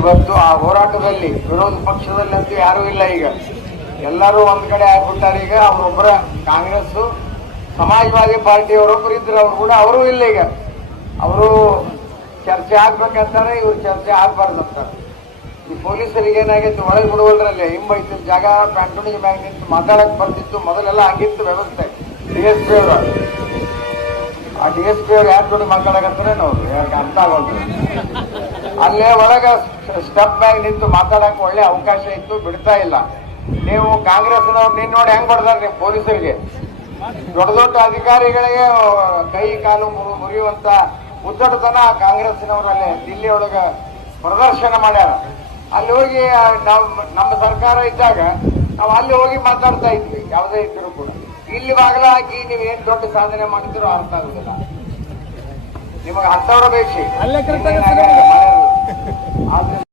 ಇವತ್ತು ಆ ಹೋರಾಟದಲ್ಲಿ ವಿರೋಧ ಪಕ್ಷದಲ್ಲಂತೂ ಯಾರೂ ಇಲ್ಲ. ಈಗ ಎಲ್ಲರೂ ಒಂದ್ ಕಡೆ ಆಗ್ಬಿಟ್ಟಾರೆ. ಈಗ ಅವರೊಬ್ಬರ ಕಾಂಗ್ರೆಸ್ ಸಮಾಜವಾದಿ ಪಾರ್ಟಿಯವರೊಬ್ಬರು ಇದ್ರು, ಅವ್ರು ಕೂಡ ಅವರೂ ಇಲ್ಲ. ಈಗ ಅವರು ಚರ್ಚೆ ಆಗ್ಬೇಕಂತಾರೆ, ಇವ್ರು ಚರ್ಚೆ ಆಗ್ಬಾರ್ದು ಅಂತಾರೆ. ಈ ಪೊಲೀಸರಿಗೆ ಏನಾಗಿತ್ತು, ಒಳಗೆ ಬಿಡುವಲ್ರಲ್ಲಿ ಹಿಂಬೈತಿನ ಜಾಗ ಕಂಟೋನಿಂಗ್ ಬ್ಯಾಂಕ್ ನಿಂತು ಮಾತಾಡಕ್ ಬರ್ತಿತ್ತು. ಮೊದಲೆಲ್ಲ ಹಂಗಿತ್ತು ವ್ಯವಸ್ಥೆ. DSP ಅವರು, ಆ DSP ಅವ್ರು ಯಾರ ಜೋಡಿ ಮಾತಾಡಕತ್ತಾರೆ ನೋಡ್ರಿ, ಯಾಕೆ ಅರ್ಥ ಆಗೋದು. ಅಲ್ಲೇ ಒಳಗ ಸ್ಟೆಪ್ ಬ್ಯಾಗ್ ನಿಂತು ಮಾತಾಡಕ್ ಒಳ್ಳೆ ಅವಕಾಶ ಇತ್ತು, ಬಿಡ್ತಾ ಇಲ್ಲ. ನೀವು ಕಾಂಗ್ರೆಸ್ನವ್ರು ನೀನ್ ನೋಡಿ ಹೆಂಗ್ ಬಡ್ದಾರೆ ನೀವು ಪೊಲೀಸರಿಗೆ. ದೊಡ್ಡ ದೊಡ್ಡ ಅಧಿಕಾರಿಗಳಿಗೆ ಕೈ ಕಾಲು ಮುರಿಯುವಂತ ಉದ್ದಟತನ ಕಾಂಗ್ರೆಸ್ನವರಲ್ಲಿ ದಿಲ್ಲಿ ಒಳಗ ಪ್ರದರ್ಶನ ಮಾಡ್ಯಾರ. ಅಲ್ಲಿ ಹೋಗಿ ನಾವು ನಮ್ಮ ಸರ್ಕಾರ ಇದ್ದಾಗ ನಾವು ಅಲ್ಲಿ ಹೋಗಿ ಮಾತಾಡ್ತಾ ಇದ್ವಿ, ಯಾವುದೇ ಇದ್ರು ಕೂಡ. ಇಲ್ಲಿ ಬಾಗಿಲ ಹಾಕಿ ನೀವು ಏನ್ ದೊಡ್ಡ ಸಾಧನೆ ಮಾಡ್ತಿರೋ ಅರ್ಥ ಆಗುದಿಲ್ಲ. ನಿಮಗೆ 10,000 ಬೇಸಿ